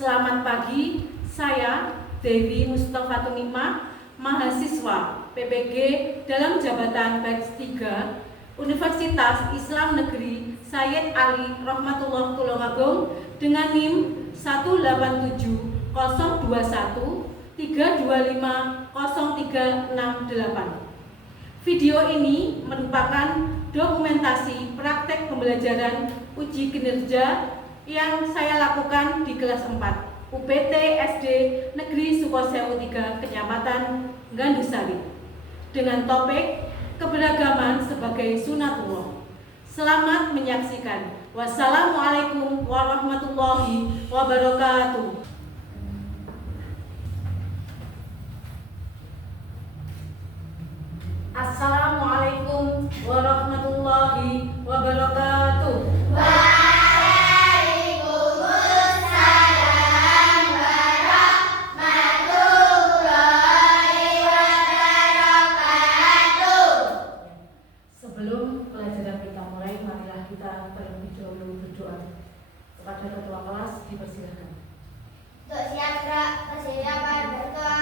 Selamat pagi, saya Dewi Mustafa Tunimah, mahasiswa PPG dalam jabatan batch 3 Universitas Islam Negeri Sayyid Ali Rahmatullah Tulungagung dengan NIM 1870213250368. Video ini merupakan dokumentasi praktek pembelajaran uji kinerja yang saya lakukan di kelas 4 UPT SD Negeri Sukosewu 3 Kecamatan Gandusari dengan topik keberagaman sebagai sunatullah. Selamat menyaksikan. Wassalamualaikum warahmatullahi wabarakatuh. Assalamualaikum warahmatullahi wabarakatuh. Kepada ketua kelas dipersilakan. Untuk siap gerak, persiapan berdoa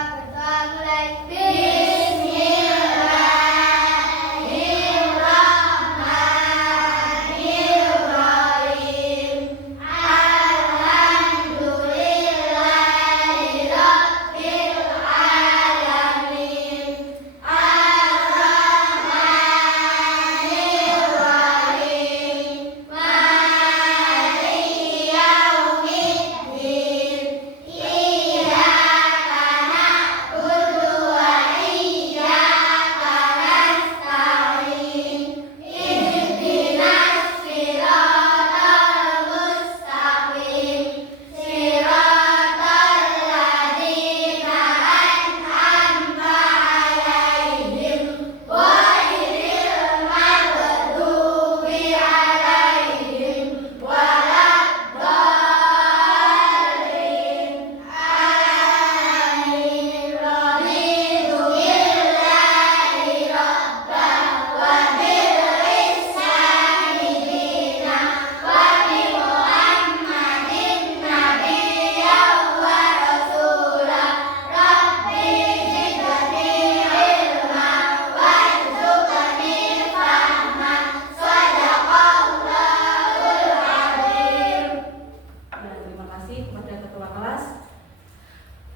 mulai. Bismillahirrahmanirrahim. Alhamdulillahirabbil alamin. Ar-Rahmanirrahim.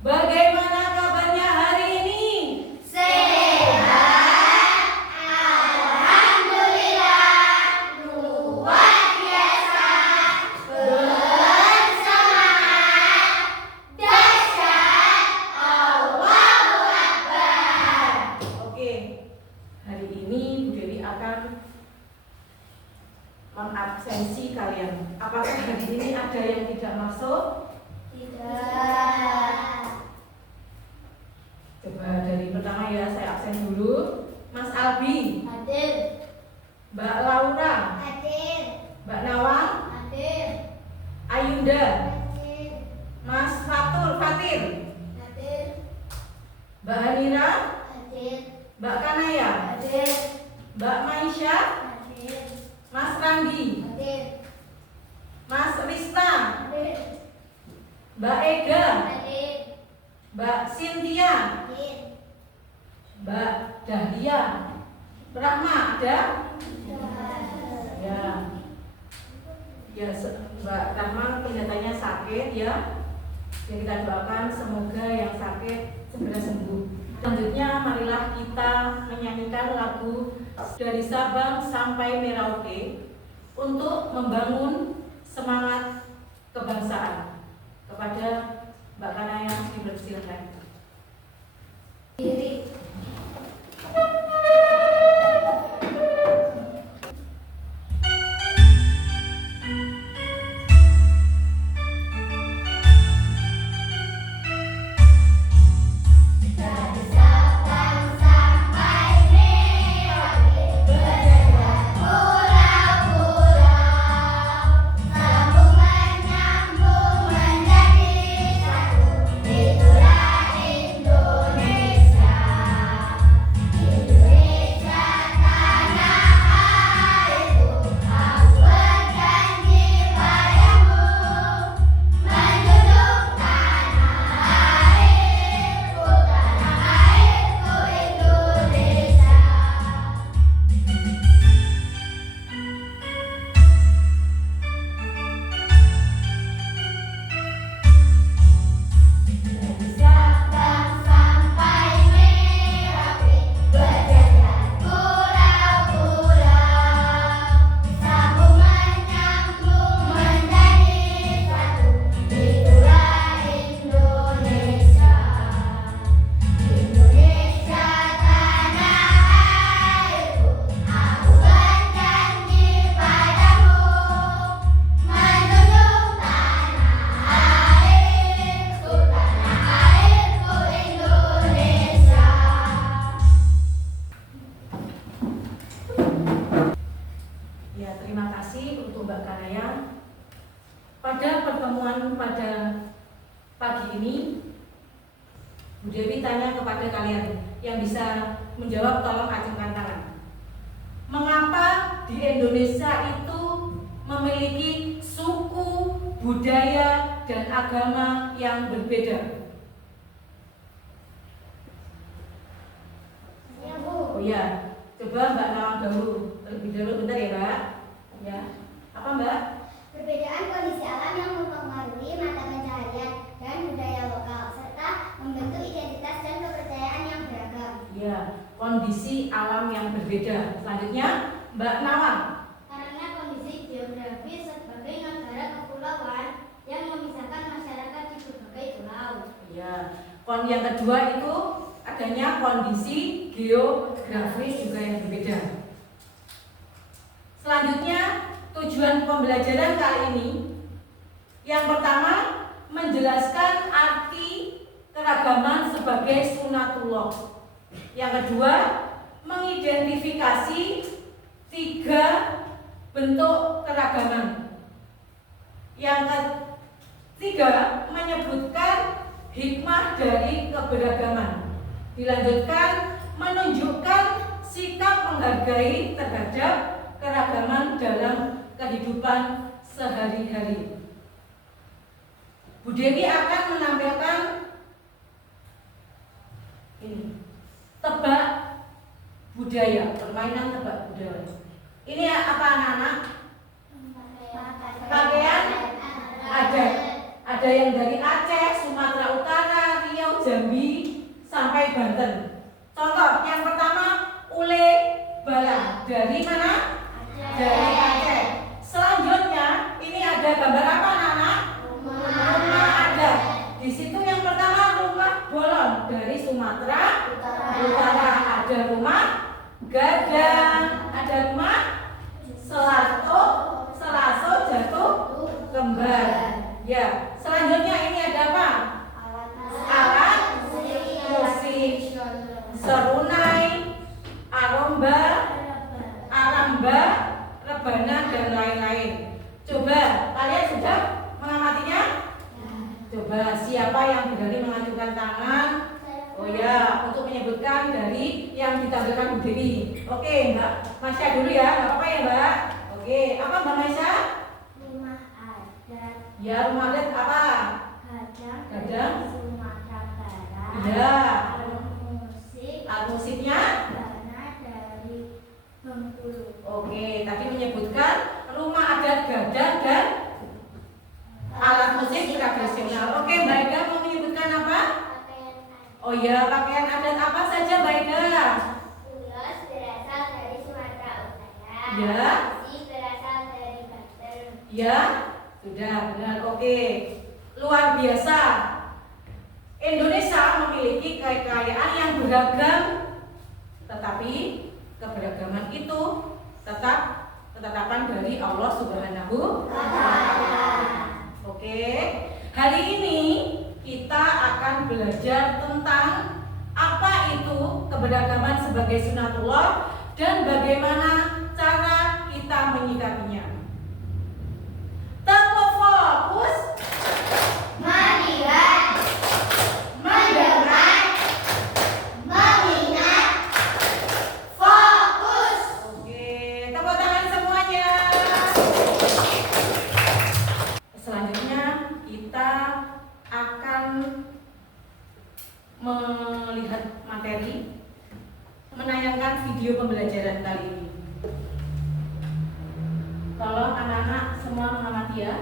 Bagaimana kabarnya hari ini? Sehat, alhamdulillah, luar biasa, bersemangat, dahsyat, Allahu Akbar. Oke, hari ini Bu Dewi akan mengabsensi kalian. Apakah hari ini ada yang tidak masuk? Tidak. Coba dari pertama ya, saya absen dulu. Mas Albi, Hadir. Mbak Laura, Hadir. Mbak Nawang, Hadir. Ayunda, Hadir. Mas Fatir, Hadir. Mbak Hanira, Hadir. Mbak Kanaya, Hadir. Mbak Maisha, Hadir. Mas Randi, Hadir. Mas Rista, Hadir. Mbak Ega, Hadir. Mbak Cynthia, Hadir. Mbak Dahlia, Rahma ada? Ya. Ya, Mbak Rahma kelihatannya sakit ya. Jadi kita doakan semoga yang sakit segera sembuh. Selanjutnya marilah kita menyanyikan lagu Dari Sabang Sampai Merauke untuk membangun semangat kebangsaan. Kepada Mbak Kanaya dipersilakan. Diri. Dari Sabang sampai Merauke, berjalan pulau-pulau, sambungan nyambung menjadi satu. Itulah Indonesia. Ya, terima kasih untuk Mbak Kanayang. Pada pertemuan pada pagi ini, Bu Dewi tanya kepada kalian yang bisa menjawab, tolong acungkan tangan. Mengapa di Indonesia itu memiliki suku, budaya, dan agama yang berbeda? Ya, Bu. Oh iya, coba Mbak Nawang dahulu. Terlebih dahulu bentar ya Mbak. Ya, apa Mbak? Perbedaan kondisi alam yang mempengaruhi mata pencaharian dan budaya lokal serta membentuk identitas dan kepercayaan yang beragam. Ya, kondisi alam yang berbeda. Selanjutnya Mbak Nawang. Karena kondisi geografis sebagai negara kepulauan yang memisahkan masyarakat di berbagai pulau. Ya, yang kedua itu adanya kondisi geografis juga yang berbeda. Selanjutnya tujuan pembelajaran kali ini, yang pertama menjelaskan arti keragaman sebagai sunatullah. Yang kedua mengidentifikasi 3 bentuk keragaman. Yang ketiga menyebutkan hikmah dari keberagaman. Dilanjutkan menunjukkan sikap menghargai terhadap keragaman dalam kehidupan sehari-hari. Bu Dewi akan menampilkan ini, tebak budaya, permainan tebak budaya. Ini apa anak-anak? Pakaian adat. Ada yang dari Aceh, Sumatera Utara, Riau, Jambi, sampai Banten. Contoh yang pertama, ule bala. Dari mana? Dari Aceh. Selanjutnya, ini ada gambar apa anak-anak? Rumah adat. Di situ yang pertama rumah bolon dari Sumatera Utara. Ada rumah gadang, ada rumah selaso jatuh kembar. Ya, selanjutnya ini ada apa? Alat musik, serunai, aramba, rebana, dan lain-lain. Coba kalian sudah mengamatinya? Coba siapa yang berani mengacungkan tangan? Oh ya, untuk menyebutkan dari yang ditampilkan Bu Dewi. Oke, Mbak Masya dulu ya, nggak apa-apa ya Mbak. Oke, apa Mbak Masya? Rumah adat. Ya, rumah adat apa? Gadang. Sumatera Barat. Ya. Musik. Alat musiknya? Rebana dari Bengkulu. Oke, tadi menyebutkan rumah adat gadang dan alat musik tradisional. Oke, Mbak Ida mau menyebutkan apa? Oh ya, pakaian adat apa saja Mbak Ida? Ulos berasal dari Sumatera Utara. Ya. Musik berasal dari Banten. Ya, sudah benar. Oke, luar biasa. Indonesia memiliki kekayaan yang beragam, tetapi keberagaman itu tetap ketetapan dari Allah Subhanahu wa Ta'ala. Oke, hari ini kita akan belajar tentang apa itu keberagaman sebagai sunatullah dan bagaimana cara kita menyikapinya. Tetap fokus, Melihat, mendengar, mengingat, fokus. oke, tepuk tangan semuanya. Selanjutnya kita akan melihat materi, menayangkan video pembelajaran kali ini. Tolong anak-anak semua mengamati ya.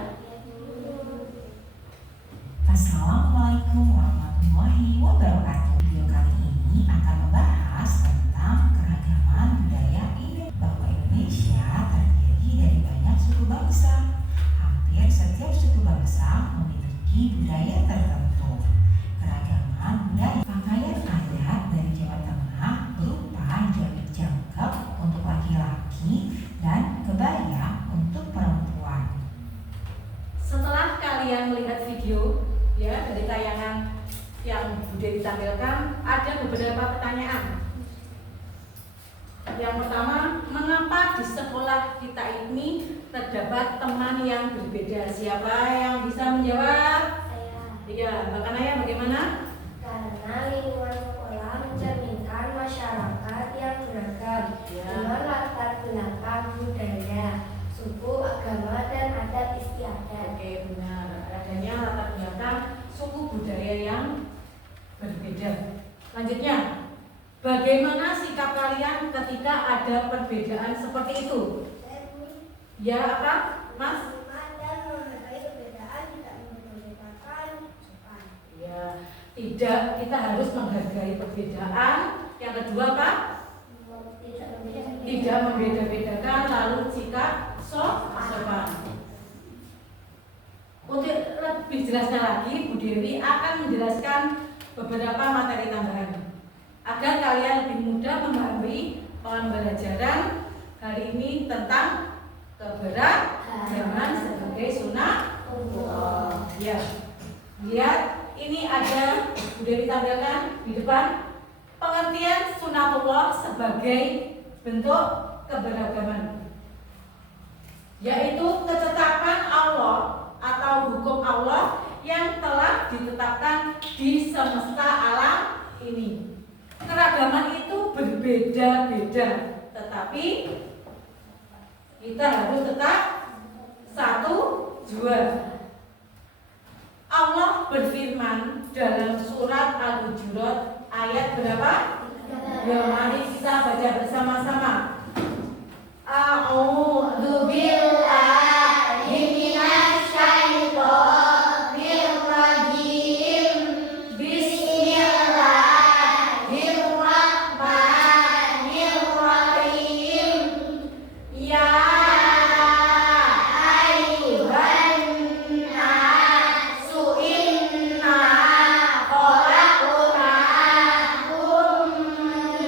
Assalamualaikum warahmatullahi wabarakatuh. Video kali ini akan membahas tentang keragaman budaya ini, bahwa Indonesia terdiri dari banyak suku bangsa. Hampir setiap suku bangsa memiliki budaya tertentu. Keragaman budaya pakaian adat dari Jawa Tengah berupa jabit jangkep untuk laki-laki dan kebaya untuk perempuan. Setelah kalian melihat video ya dari tayangan yang sudah ditampilkan, ada beberapa pertanyaan. Yang pertama, mengapa Kenapa di sekolah kita ini terdapat teman yang berbeda? Siapa yang bisa menjawab? Iya, Mbak Kanaya bagaimana? Karena lingkungan sekolah mencerminkan masyarakat yang beragam dengan latar belakang budaya, suku, agama, dan adat istiadat. Oke, benar. Adanya latar belakang suku budaya yang berbeda. Selanjutnya, bagaimana sikap kalian ketika ada perbedaan seperti itu? Ya, apa, Mas? Ya, tidak, kita harus menghargai perbedaan. Yang kedua apa? Tidak membeda-bedakan, lalu sikap sopan. Untuk lebih jelasnya lagi, Bu Dewi akan menjelaskan beberapa materi tambahan agar kalian lebih mudah memahami pembelajaran hari ini tentang keberagaman sebagai sunatullah. Ya, lihat ini ada Bu Dewi tampilkan di depan pengertian sunatullah sebagai bentuk keberagaman, yaitu ketetapan Allah atau hukum Allah yang telah ditetapkan di semesta alam ini. Keragaman itu berbeda-beda, tetapi kita harus tetap satu jua. Allah berfirman dalam surat Al-Hujurat ayat berapa? Ya, mari kita baca bersama-sama. A'udzu billahi minasy syaithanir rajim. Bismillahirrahmanirrahim. Ya ayyuhan nasu inna khalaqnakum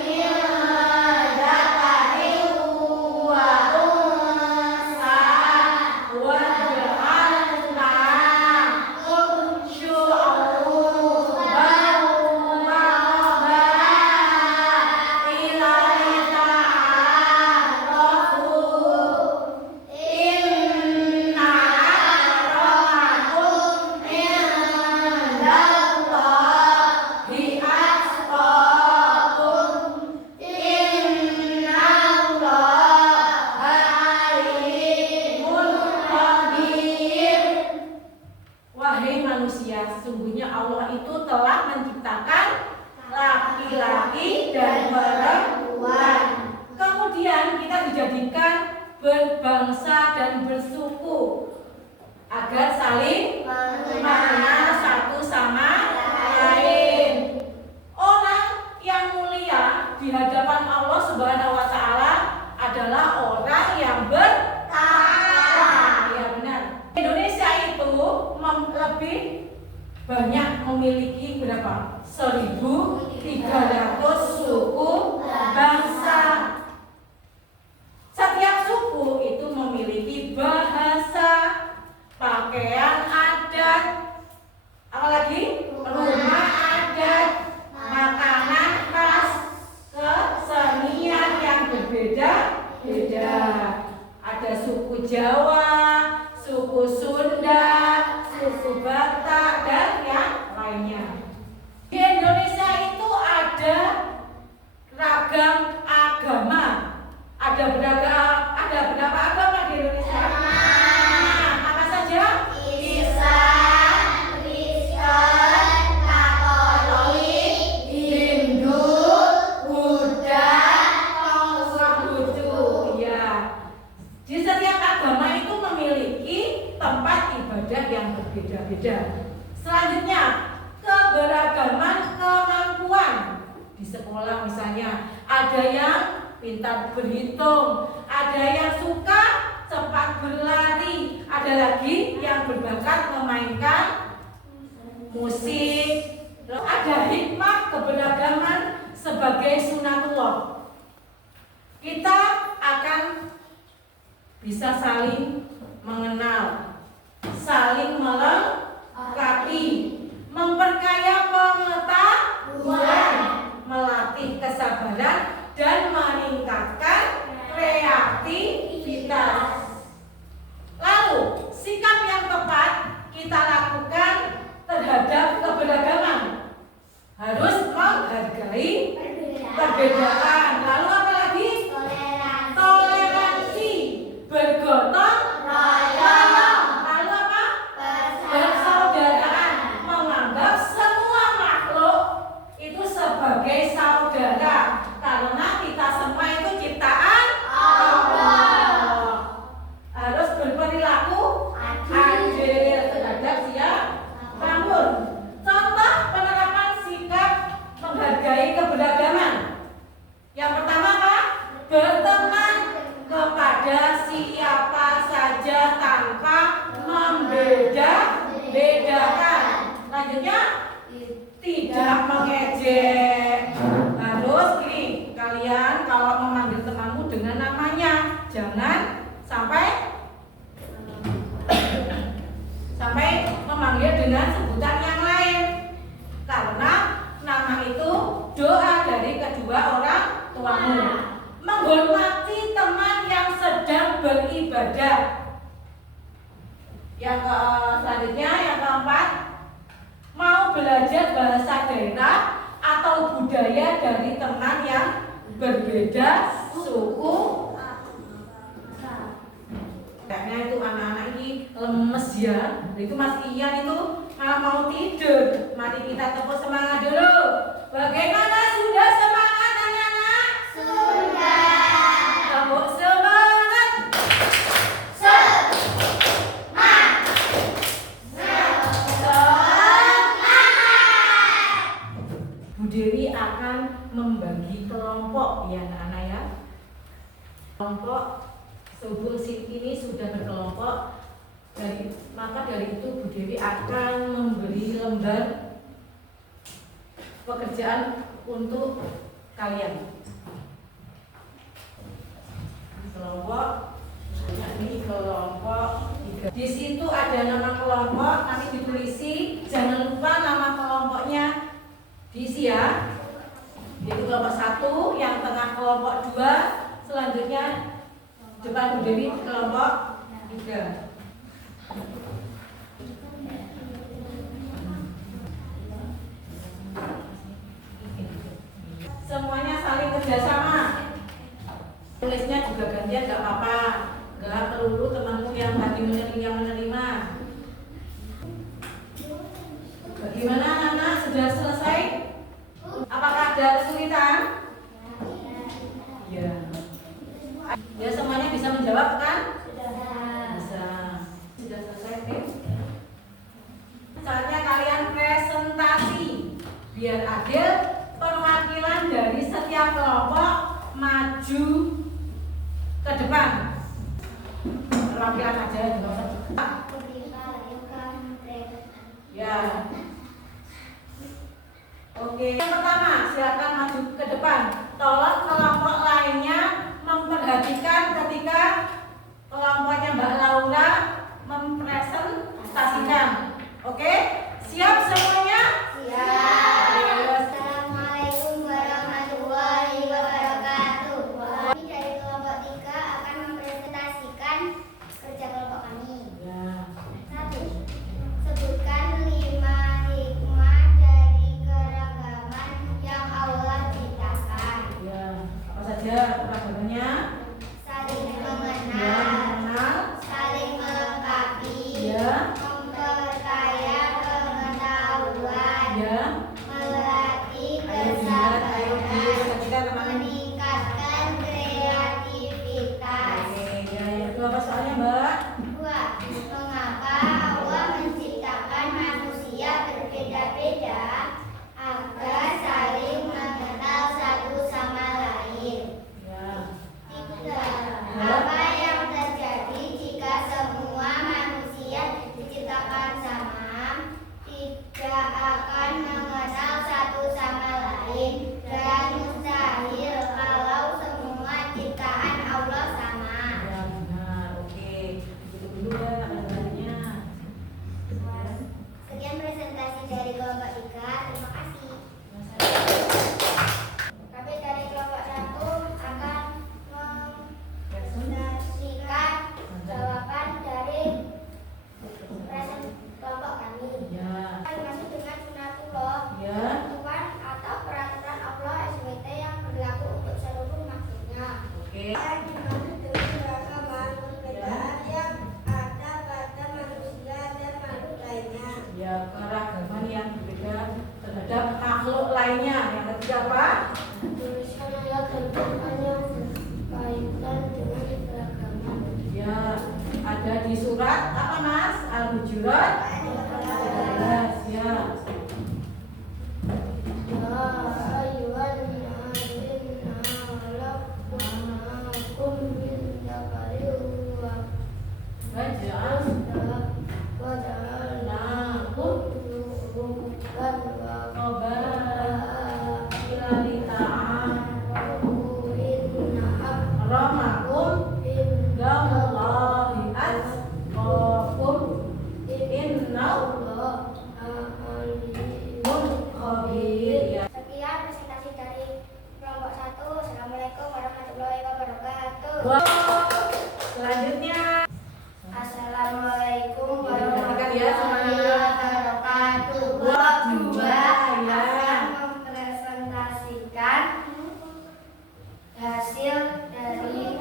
min dzakarin wa unsa wa ja'alnakum syu'uban wa qabaila lita'arafu. Inna akramakum indallahi atqakum. Innallaha alimun khabir. Wahai manusia, sesungguhnya Allah itu telah menciptakan laki-laki dan perempuan. Kemudian kita dijadikan berbangsa dan bersuku agar saling mengenal satu sama lain. Orang yang mulia di hadapan Allah Subhanahu wa taala adalah orang yang bertakwa. Ya, benar. Indonesia itu lebih banyak memiliki berapa? 1.300 suku bangsa. Setiap suku itu memiliki bahasa, pakaian adat, apalagi rumah adat, makanan khas, kesenian yang berbeda-beda. Ada suku Jawa, suku Sunda, suku Batak, dan yang lainnya. Di Indonesia itu ada ragam agama. Ada berapa agama di Indonesia? Apa saja? Islam, Kristen, Katolik, Hindu, Buddha, Konghucu. Ya. Di setiap agama itu memiliki tempat ibadah yang berbeda-beda. Selanjutnya, keberagaman kemampuan. Di sekolah misalnya, ada yang pintar berhitung, ada yang suka cepat berlari, ada lagi yang berbakat memainkan musik. Ada hikmah keberagaman sebagai sunatullah. Kita akan bisa saling mengenal, saling melengkapi, memperkaya pengetahuan, melatih kesabaran, dan meningkatkan kreativitas. jangan sampai memanggil dengan sebutan yang lain, karena nama itu doa dari kedua orang tuamu. Menghormati teman yang sedang beribadah. Yang selanjutnya, yang keempat, mau belajar bahasa daerah atau budaya dari teman yang berbeda suku. Kayaknya itu anak-anak ini lemes ya. Itu Mas Ian itu malah mau tidur. Mari kita tepuk semangat dulu. Bagaimana, sudah semangat anak-anak? Sudah. Tepuk semangat. Bu Dewi akan membagi kelompok ya anak-anak ya. Kelompok sehubung ini sudah berkelompok, maka dari itu Bu Dewi akan memberi lembar pekerjaan untuk kalian. Kelompok, ini kelompok 3. Di situ ada nama kelompok, nanti ditulisi. Jangan lupa nama kelompoknya diisi ya. Yaitu kelompok 1, yang tengah kelompok 2, selanjutnya depan Bu Dewi kelompok 3. Semuanya saling kerjasama. Tulisnya juga gantian gak apa-apa. Gak perlu temanmu yang tadi menerima. Bagaimana anak-anak, sudah selesai? Apakah ada kesulitan? Ya. Ya, semuanya bisa menjawab kan? Bisa. Sudah selesai, oke? Saatnya kalian presentasi. Biar adil, perwakilan dari setiap kelompok maju ke depan. Perwakilan aja ya. Oke, yang pertama silakan maju ke depan. Tolong kelompok lainnya memperhatikan ketika kelompoknya Mbak Laura mempresentasikan. Oke, siap semuanya? Siap. Assalamualaikum warahmatullahi wabarakatuh. Kami dari kelompok 3 akan mempresentasikan kerja kelompok kami. Ya. 1. Sebutkan 5 hikmah dari keragaman yang Allah ciptakan. Ya. Apa saja peragamannya? Saling Ya, mengenal, mengenal. saling melengkapi, Ya. memperkaya pengetahuan, Ya. melatih Ayo dilihat, ayo kesabaran, kita teman-teman. meningkatkan kreativitas. Oke, ya, yang kedua apa soalnya Mbak? 2. Mengapa Allah menciptakan manusia berbeda-beda agar saling mengenal satu sama lain? Ya. 3. Apa yang terjadi jika semua manusia diciptakan sama, tidak akan mengenal satu sama lain, dan mustahil kalau semua ciptaan Allah sama? Ya, benar. Oke. Begitu dulu ya tanda-tandanya. Sekian presentasi dari kelompok 3. Terima kasih. Kami dari kelompok 1 akan mempresentasikan jawaban dari presentasi kelompok kami. Ya. Dimaksud dengan sunatullah, Ya. ketentuan atau peraturan Allah SWT yang berlaku untuk seluruh makhluknya. Oke. Yang dimaksud dengan keragaman perbedaan yang ada pada manusia dan makhluk lainnya. Ya, keragaman yang berbeda terhadap makhluk lainnya. Yang ketiga apa? Tuliskan ayat dan Quran yang berkaitan dengan keragaman. Ya, ada di surat apa Mas? Al-Hujurat 12. Ya. Ya ayyuhalladzina khalaqnakum min dzakarin wa Bacaan. wa ja'alnakum syu'uban wa Qabaila li ta'arafu. inna Ramakum akrakum wabarakatuh. Wow. Selanjutnya Assalamualaikum Perhatikan ya semuanya. wabarakatuh. Blok Dua dua, ya. akan mempresentasikan hasil dari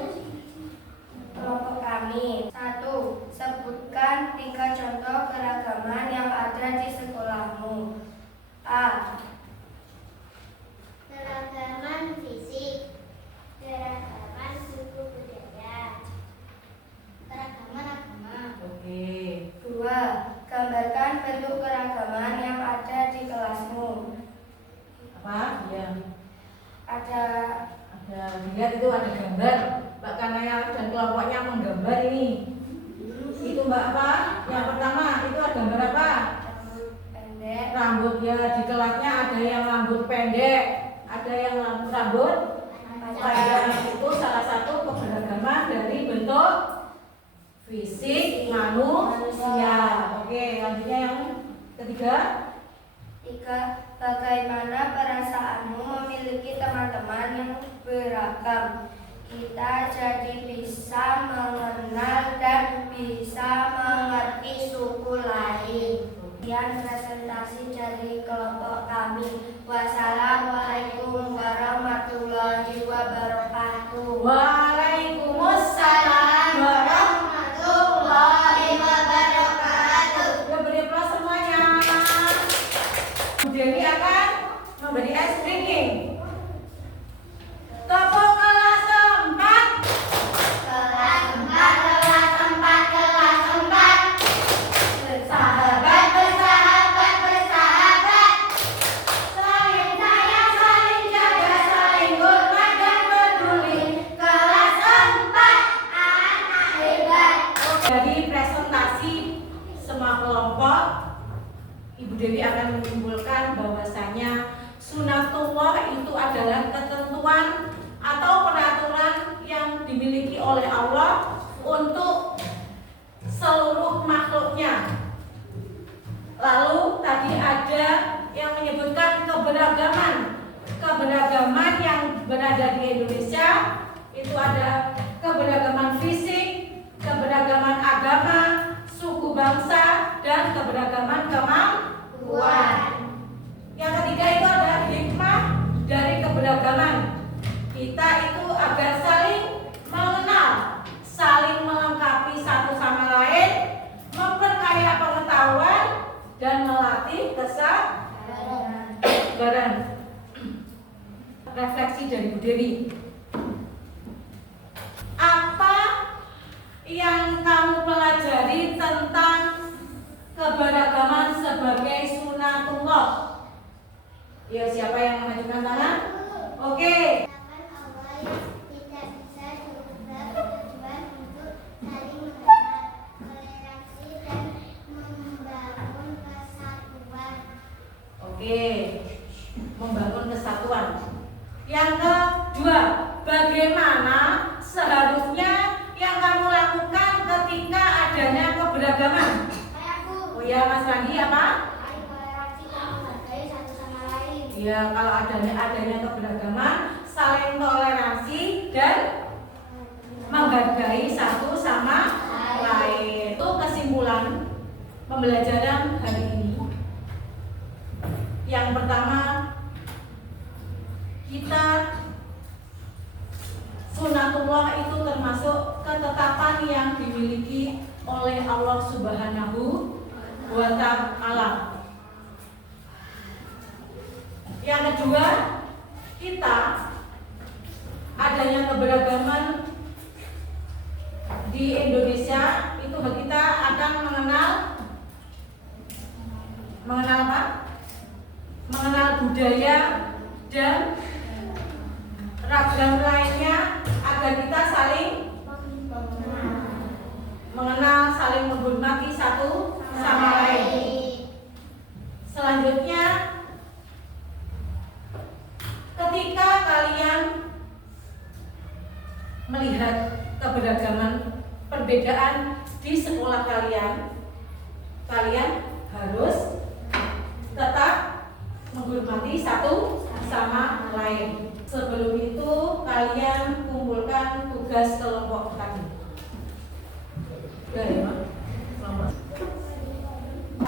kelompok kami. 1. Sebutkan 3 contoh keragaman yang ada di sekolahmu. A. Keragaman fisik, keragaman suku budaya, keragaman agama. Oke. 2. Gambarkan bentuk keragaman yang ada di kelasmu. Apa? Ya. Ada Lihat itu ada gambar. Mbak Kanaya dan kelompoknya menggambar ini. Itu Mbak apa? Yang pertama itu ada gambar apa? rambut pendek, Rambut ya, di kelasnya ada yang rambut pendek, ada yang rambut panjang. Itu salah satu keberagaman dari bentuk fisik manusia. Oke, lanjutnya yang ketiga. 3. Bagaimana perasaanmu memiliki teman-teman yang beragam? Kita jadi bisa mengenal dan bisa mengerti suku lain. Sekian presentasi dari kelompok kami. Wassalamualaikum warahmatullahi wabarakatuh. Waalaikumsalam warahmatullahi wabarakatuh. Sudah beri aplaus semuanya. Jadi akan memberi ice breaking. Tepuk kelas 4. Kelas 4. Bersahabat, bersahabat, bersahabat. Saling sayang, saling jaga, saling hormat dan peduli. Kelas 4. Anak hebat. Dari presentasi semua kelompok, Ibu Dewi akan menyimpulkan bahwasanya sunatullah itu adalah ketentuan atau peraturan yang dimiliki oleh Allah untuk seluruh makhluknya. Lalu tadi ada yang menyebutkan keberagaman yang berada di Indonesia. Itu ada keberagaman fisik, keberagaman agama, suku bangsa, dan keberagaman kemampuan. Yang ketiga itu ada hikmah dari keberagaman. Kita itu agar saling mengenal, saling melengkapi satu sama lain, memperkaya pengetahuan, dan melatih kesabaran. Refleksi dari Bu Dewi. Apa yang kamu pelajari tentang keberagaman sebagai sunatullah? Ya, siapa yang mengajukan tangan? Oke. Akan Allah yang tidak bisa diubah bertujuan untuk saling mengenal, toleransi dan membangun kesatuan. Oke. Membangun kesatuan. Yang kedua, bagaimana seharusnya yang kamu lakukan ketika adanya keberagaman? Oh ya, Mas Randi apa? Saling toleransi dan menghargai satu sama lain. Ya, kalau adanya keberagaman, saling toleransi dan menghargai satu sama lain. Itu kesimpulan pembelajaran hari ini. Yang pertama, kita sunatullah itu termasuk ketetapan yang dimiliki oleh Allah Subhanahu wa Ta'ala. Yang kedua, kita adanya keberagaman di Indonesia itu kita akan mengenal apa? Mengenal budaya dan ragam lainnya agar kita saling mengenal, saling menghormati satu sama lain. Selanjutnya, ketika kalian melihat keberagaman perbedaan di sekolah kalian, kalian harus tetap menghormati satu sama lain. Sebelum itu kalian kumpulkan tugas kelompok tadi. Udah ya, Mak? Kelompok.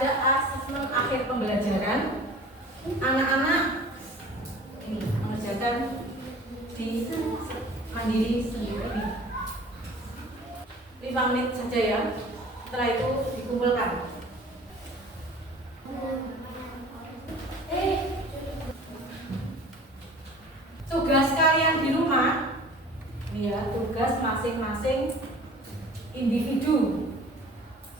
Ada asesmen akhir pembelajaran. Anak-anak ini mengerjakan di mandiri sendiri. 5 menit saja ya. Setelah itu dikumpulkan. Tugas kalian di rumah, ini ya, tugas masing-masing individu,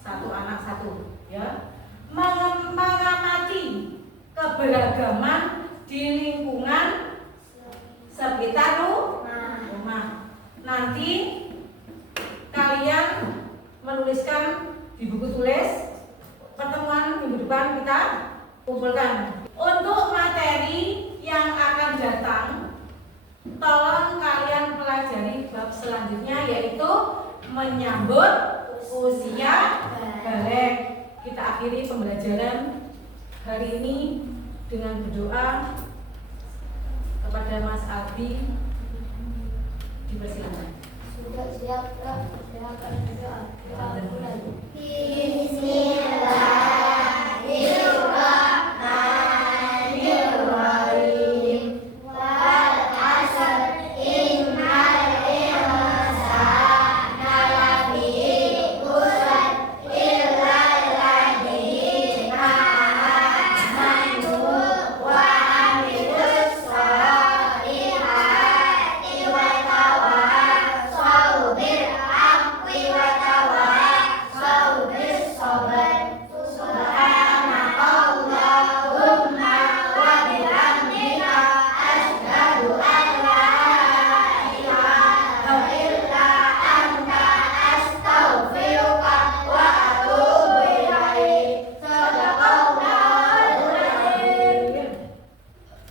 satu anak satu, ya, mengamati keberagaman di lingkungan sekitar rumah. Nanti kalian menuliskan di buku tulis. Pertemuan minggu depan kita kumpulkan. Untuk materi yang akan datang, tolong kalian pelajari bab selanjutnya, yaitu menyambut usia balik. Kita akhiri pembelajaran hari ini dengan berdoa kepada Mas Albi. Dipersilakan. Sudah siap, Kak. Silakan berdoa. Kita mulai. Bismillahirrahmanirrahim. Wal 'ashr innal insana lafi khusr illa alladziina aamanu wa 'amilus shalihati wa tawassaw bil haqqi wa tawassaw bis sabr. Subhanakallahumma wa bihamdika asyhadu an la ilaha illa anta astaghfiruka wa atubu ilaik. Shadaqallahul azim.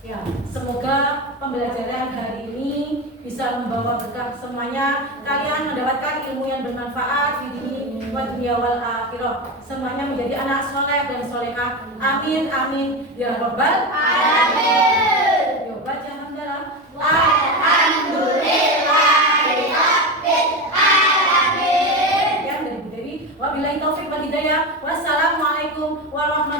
Ya, semoga pembelajaran hari ini bisa membawa berkah semuanya. Kalian mendapatkan ilmu yang bermanfaat di dunia wa dunia wal akhirah. Semuanya menjadi anak soleh dan solehah. Amin amin ya rabbal Amin. Yuk baca hamdalah. Alhamdulillahirabbil alamin. Sekian dari Bu Dewi. Wabillahi taufik wal hidayah. Wassalamualaikum warahmatullahi